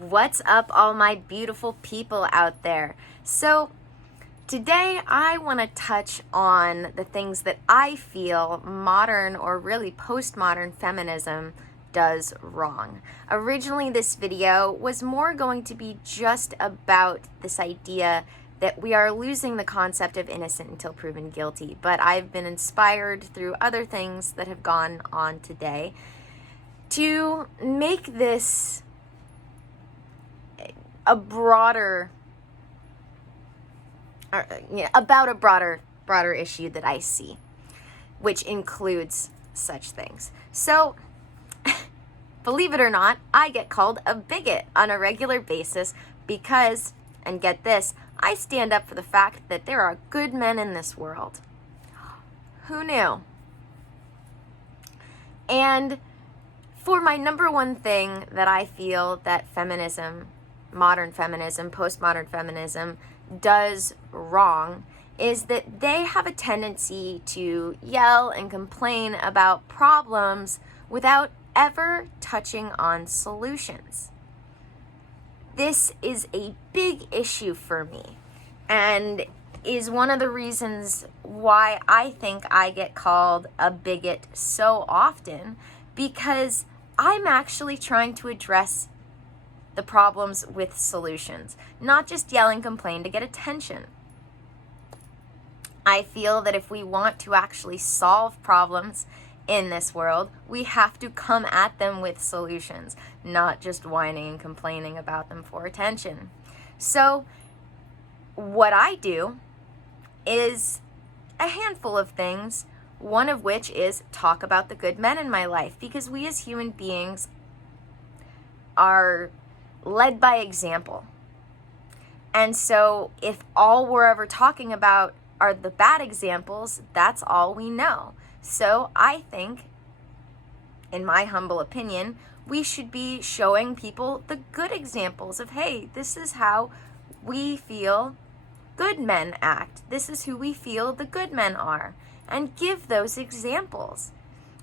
What's up, all my beautiful people out there? So today I want to touch on the things that I feel modern or really postmodern feminism does wrong. Originally, this video was more going to be just about this idea that we are losing the concept of innocent until proven guilty, but I've been inspired through other things that have gone on today to make this a broader, about a broader issue that I see, which includes such things. So, believe it or not, I get called a bigot on a regular basis because, and get this, I stand up for the fact that there are good men in this world. Who knew? And for my number one thing that I feel that feminism, modern feminism, postmodern feminism does wrong is that they have a tendency to yell and complain about problems without ever touching on solutions. This is a big issue for me and is one of the reasons why I think I get called a bigot so often, because I'm actually trying to address the problems with solutions, not just yell and complain to get attention. I feel that if we want to actually solve problems in this world, we have to come at them with solutions, not just whining and complaining about them for attention. So what I do is a handful of things, one of which is talk about the good men in my life, because we as human beings are led by example. And so if all we're ever talking about are the bad examples, that's all we know. So I think, in my humble opinion, we should be showing people the good examples of, hey, this is how we feel good men act. This is who we feel the good men are. And give those examples.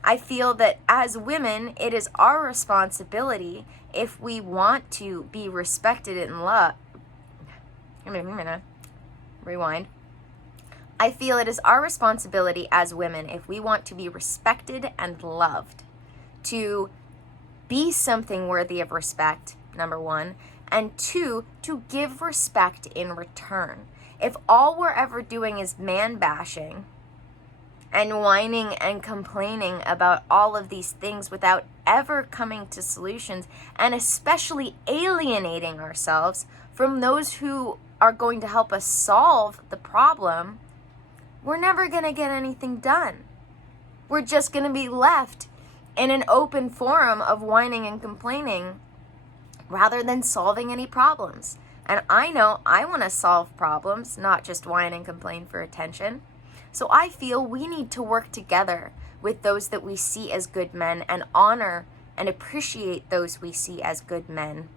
I feel that as women, it is our responsibility, if we want to be respected and loved. I'm gonna rewind. I feel it is our responsibility as women, if we want to be respected and loved, to be something worthy of respect, number one, and two, to give respect in return. If all we're ever doing is man bashing and whining and complaining about all of these things without ever coming to solutions, and especially alienating ourselves from those who are going to help us solve the problem, we're never going to get anything done. We're just going to be left in an open forum of whining and complaining rather than solving any problems. And I know I want to solve problems, not just whine and complain for attention. So I feel we need to work together with those that we see as good men and honor and appreciate those we see as good men,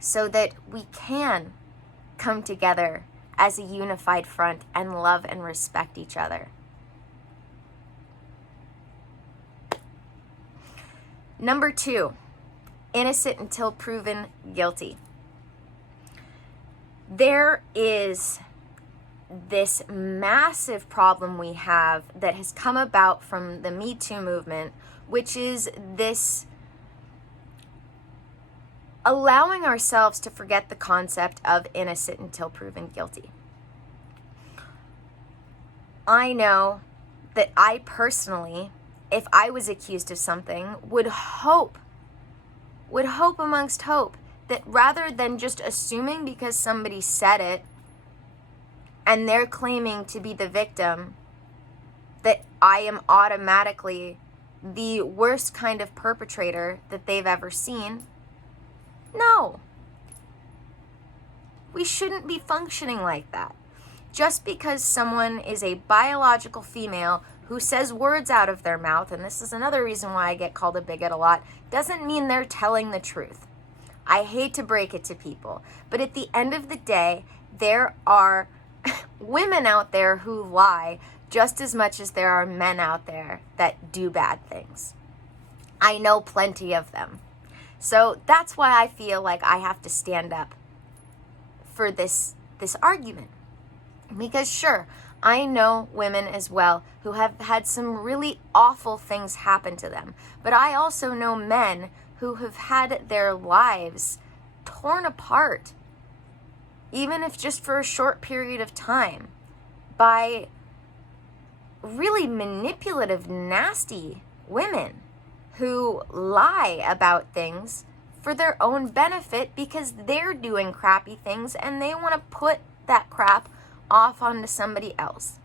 so that we can come together as a unified front and love and respect each other. Number two, innocent until proven guilty. There is this massive problem we have that has come about from the Me Too movement, which is this allowing ourselves to forget the concept of innocent until proven guilty. I know that I personally, if I was accused of something, would hope amongst hope that rather than just assuming because somebody said it and they're claiming to be the victim, that I am automatically the worst kind of perpetrator that they've ever seen. No. We shouldn't be functioning like that. Just because someone is a biological female who says words out of their mouth, and this is another reason why I get called a bigot a lot, doesn't mean they're telling the truth. I hate to break it to people, but at the end of the day, there are women out there who lie just as much as there are men out there that do bad things. I know plenty of them. So that's why I feel like I have to stand up for this argument. Because sure, I know women as well who have had some really awful things happen to them. But I also know men who have had their lives torn apart, even if just for a short period of time, by really manipulative, nasty women who lie about things for their own benefit because they're doing crappy things and they want to put that crap off onto somebody else.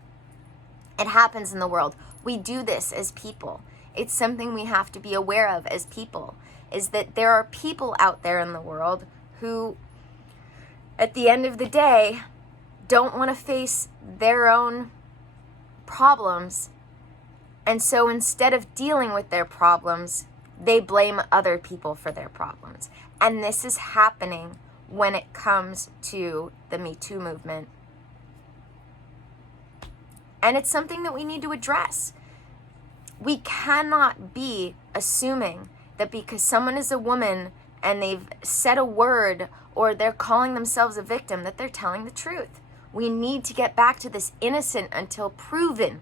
It happens in the world. We do this as people. It's something we have to be aware of as people, is that there are people out there in the world who, at the end of the day, don't want to face their own problems. And so instead of dealing with their problems, they blame other people for their problems. And this is happening when it comes to the Me Too movement. And it's something that we need to address. We cannot be assuming that because someone is a woman and they've said a word or they're calling themselves a victim, that they're telling the truth. We need to get back to this innocent until proven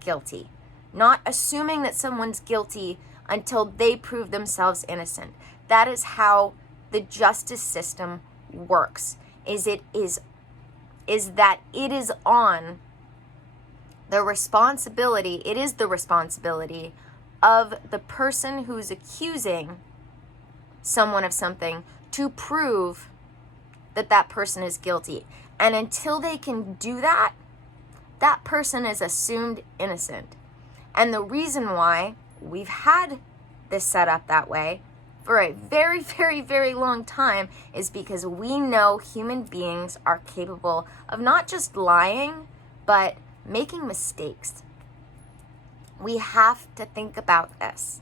guilty. Not assuming that someone's guilty until they prove themselves innocent. That is how the justice system works. Is that it is the responsibility of the person who's accusing someone of something to prove that that person is guilty. And until they can do that, that person is assumed innocent. And the reason why we've had this set up that way for a very, very, very long time is because we know human beings are capable of not just lying, but making mistakes. We have to think about this,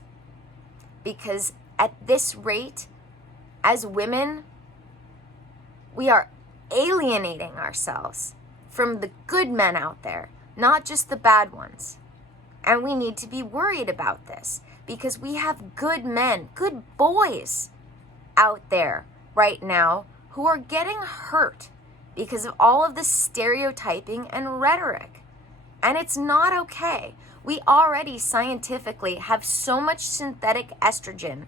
because at this rate, as women, we are alienating ourselves from the good men out there, not just the bad ones. And we need to be worried about this, because we have good men, good boys out there right now who are getting hurt because of all of the stereotyping and rhetoric. And it's not okay. We already scientifically have so much synthetic estrogen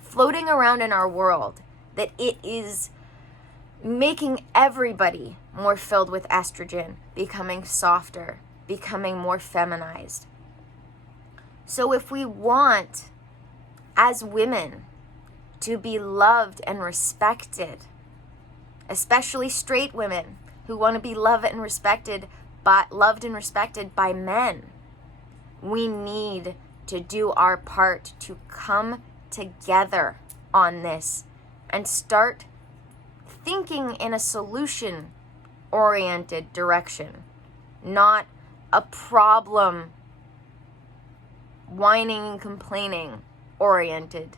floating around in our world that it is making everybody more filled with estrogen, becoming softer, becoming more feminized. So if we want, as women, to be loved and respected, especially straight women who want to be loved and respected by men, we need to do our part to come together on this and start thinking in a solution-oriented direction, not a problem, whining and complaining oriented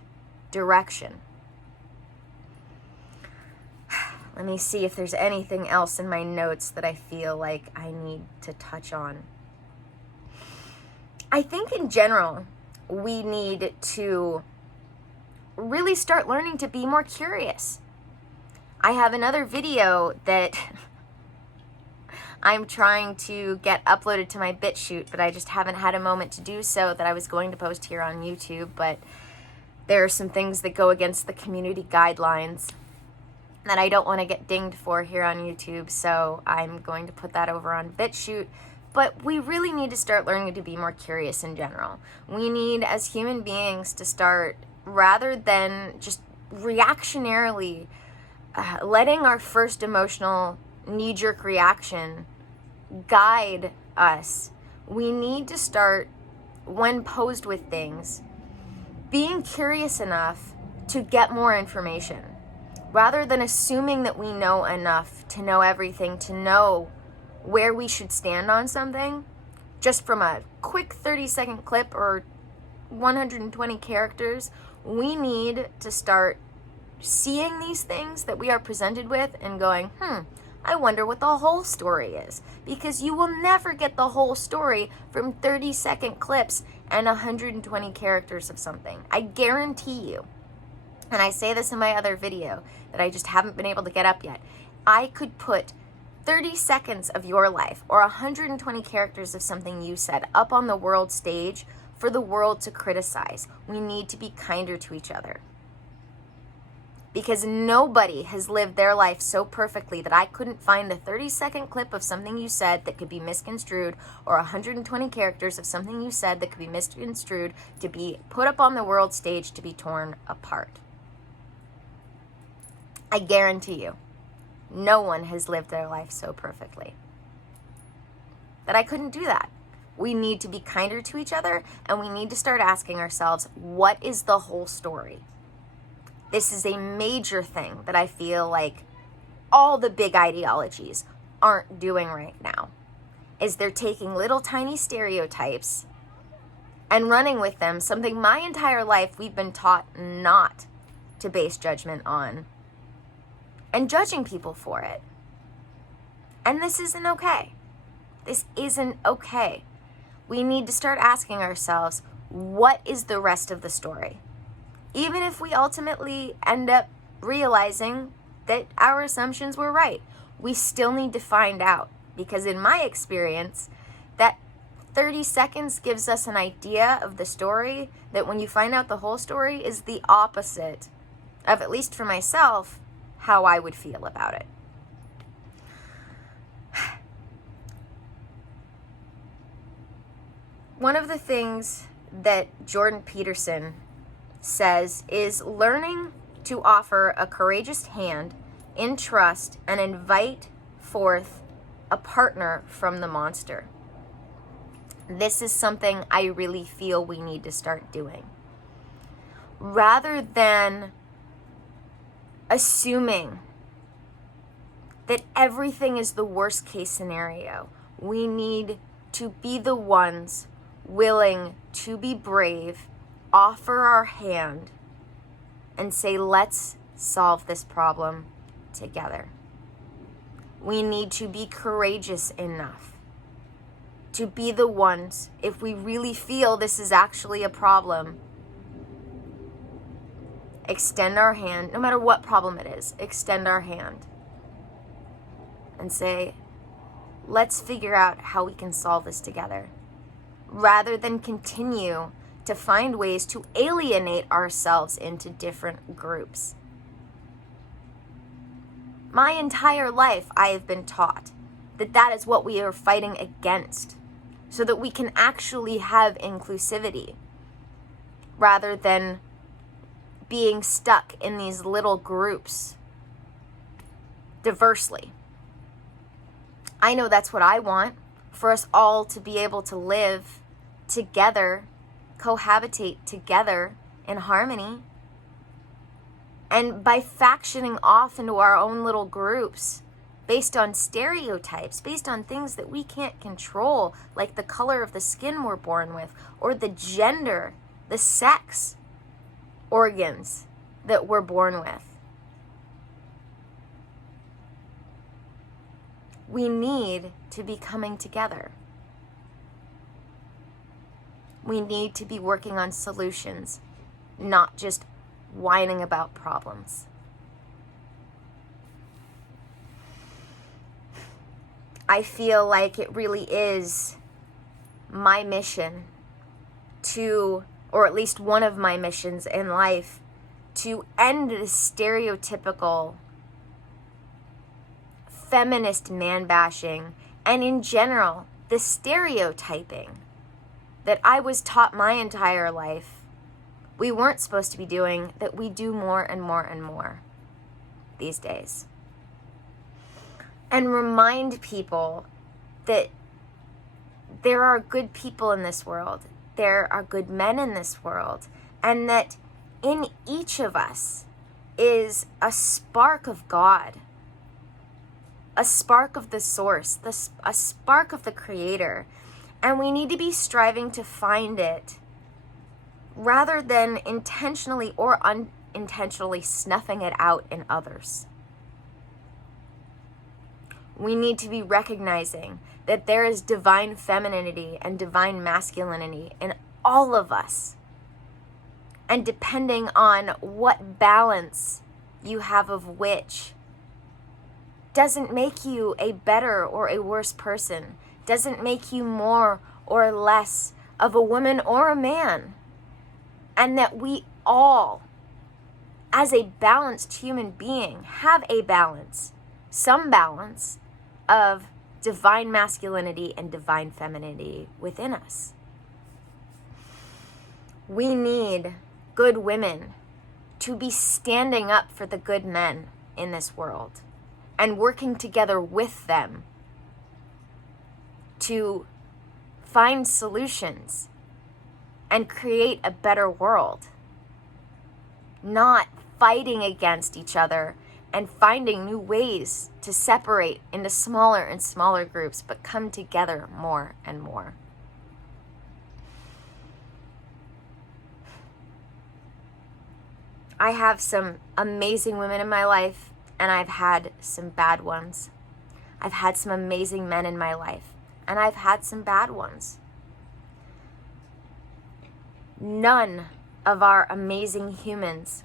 direction. Let me see if there's anything else in my notes that I feel like I need to touch on. I think in general, we need to really start learning to be more curious. I have another video that I'm trying to get uploaded to my BitChute, but I just haven't had a moment to do so, that I was going to post here on YouTube, but there are some things that go against the community guidelines that I don't want to get dinged for here on YouTube, so I'm going to put that over on BitChute. But we really need to start learning to be more curious in general. We need, as human beings, to start, rather than just reactionarily letting our first emotional knee-jerk reaction guide us, we need to start, when posed with things, being curious enough to get more information, rather than assuming that we know enough to know everything, to know where we should stand on something, just from a quick 30-second clip or 120 characters. We need to start seeing these things that we are presented with and going, I wonder what the whole story is. Because you will never get the whole story from 30-second clips and 120 characters of something. I guarantee you. and I say this in my other video that I just haven't been able to get up yet, I could put 30 seconds of your life or 120 characters of something you said up on the world stage for the world to criticize. We need to be kinder to each other. Because nobody has lived their life so perfectly that I couldn't find a 30-second clip of something you said that could be misconstrued, or 120 characters of something you said that could be misconstrued to be put up on the world stage to be torn apart. I guarantee you, no one has lived their life so perfectly that I couldn't do that. We need to be kinder to each other, and we need to start asking ourselves, what is the whole story? This is a major thing that I feel like all the big ideologies aren't doing right now, is they're taking little tiny stereotypes and running with them, something my entire life we've been taught not to base judgment on, and judging people for it. And this isn't okay. This isn't okay. We need to start asking ourselves, what is the rest of the story? Even if we ultimately end up realizing that our assumptions were right, we still need to find out. Because in my experience, that 30 seconds gives us an idea of the story that when you find out the whole story is the opposite of, at least for myself, how I would feel about it. One of the things that Jordan Peterson says is learning to offer a courageous hand in trust and invite forth a partner from the monster. This is something I really feel we need to start doing. Rather than assuming that everything is the worst case scenario, we need to be the ones willing to be brave, offer our hand, and say, let's solve this problem together. We need to be courageous enough to be the ones, if we really feel this is actually a problem, extend our hand, no matter what problem it is, extend our hand and say, let's figure out how we can solve this together, rather than continue to find ways to alienate ourselves into different groups. My entire life, I have been taught that that is what we are fighting against, so that we can actually have inclusivity, rather than being stuck in these little groups diversely. I know that's what I want, for us all to be able to live together, cohabitate together in harmony. And by factioning off into our own little groups based on stereotypes, based on things that we can't control, like the color of the skin we're born with, or the gender, the sex organs that we're born with. We need to be coming together. We need to be working on solutions, not just whining about problems. I feel like it really is my mission to, or at least one of my missions in life, to end this stereotypical feminist man-bashing, and in general, the stereotyping that I was taught my entire life we weren't supposed to be doing, that we do more and more and more these days. And remind people that there are good people in this world, there are good men in this world, and that in each of us is a spark of God, a spark of the source, a spark of the Creator, and we need to be striving to find it rather than intentionally or unintentionally snuffing it out in others. We need to be recognizing that there is divine femininity and divine masculinity in all of us. And depending on what balance you have of which doesn't make you a better or a worse person, doesn't make you more or less of a woman or a man. And that we all, as a balanced human being, have a balance, some balance of divine masculinity and divine femininity within us. We need good women to be standing up for the good men in this world and working together with them to find solutions and create a better world. Not fighting against each other and finding new ways to separate into smaller and smaller groups, but come together more and more. I have some amazing women in my life, and I've had some bad ones. I've had some amazing men in my life, and I've had some bad ones. None of our amazing humans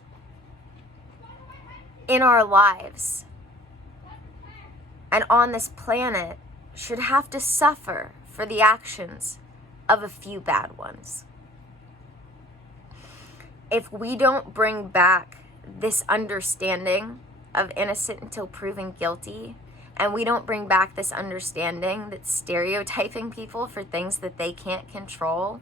in our lives and on this planet should have to suffer for the actions of a few bad ones. If we don't bring back this understanding of innocent until proven guilty, and we don't bring back this understanding that stereotyping people for things that they can't control,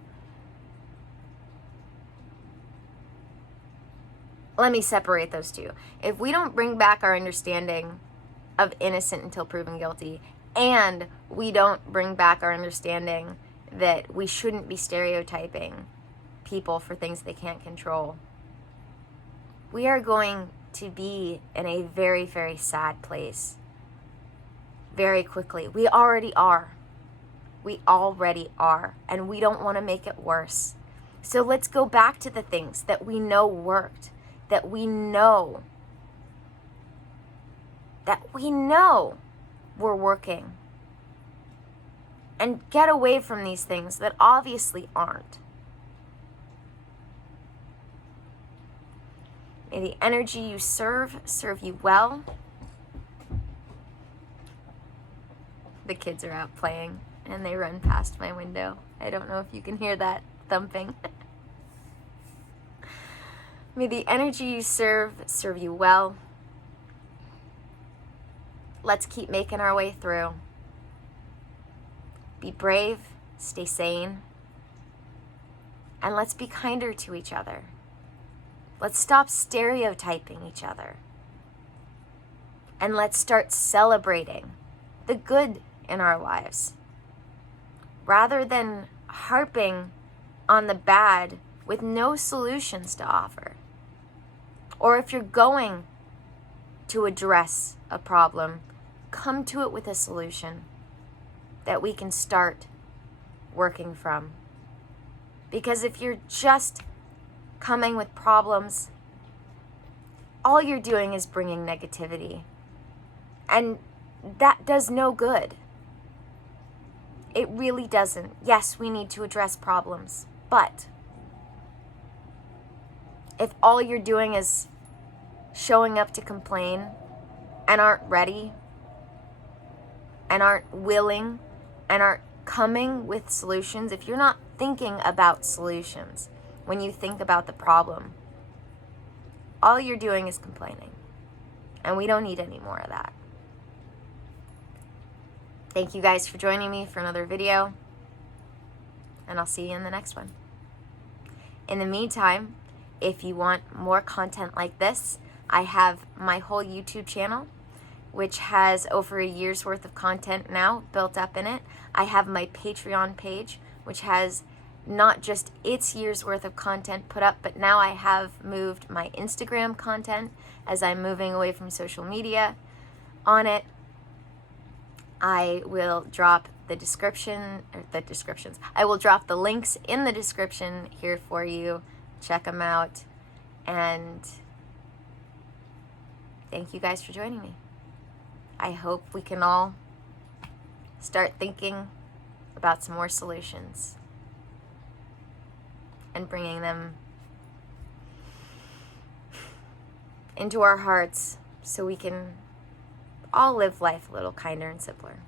let me separate those two. If we don't bring back our understanding of innocent until proven guilty, and we don't bring back our understanding that we shouldn't be stereotyping people for things they can't control, we are going to be in a very, very sad place very quickly. We already are. We already are. And we don't want to make it worse. So let's go back to the things that we know worked, that we know were working, and get away from these things that obviously aren't. May the energy you serve you well. The kids are out playing and they run past my window. I don't know if you can hear that thumping. May the energy you serve you well. Let's keep making our way through. Be brave, stay sane, and let's be kinder to each other. Let's stop stereotyping each other. And let's start celebrating the good in our lives, rather than harping on the bad with no solutions to offer. Or if you're going to address a problem, come to it with a solution that we can start working from. Because if you're just coming with problems, all you're doing is bringing negativity. And that does no good. It really doesn't. Yes, we need to address problems, but if all you're doing is showing up to complain and aren't ready and aren't willing and aren't coming with solutions, if you're not thinking about solutions when you think about the problem, all you're doing is complaining. And we don't need any more of that. Thank you guys for joining me for another video, and I'll see you in the next one. In the meantime, if you want more content like this, I have my whole YouTube channel, which has over a year's worth of content now built up in it. I have my Patreon page, which has not just its year's worth of content put up, but now I have moved my Instagram content as I'm moving away from social media on it. I will drop the I will drop the links in the description here for you. Check them out. And thank you guys for joining me. I hope we can all start thinking about some more solutions and bringing them into our hearts so we can all live life a little kinder and simpler.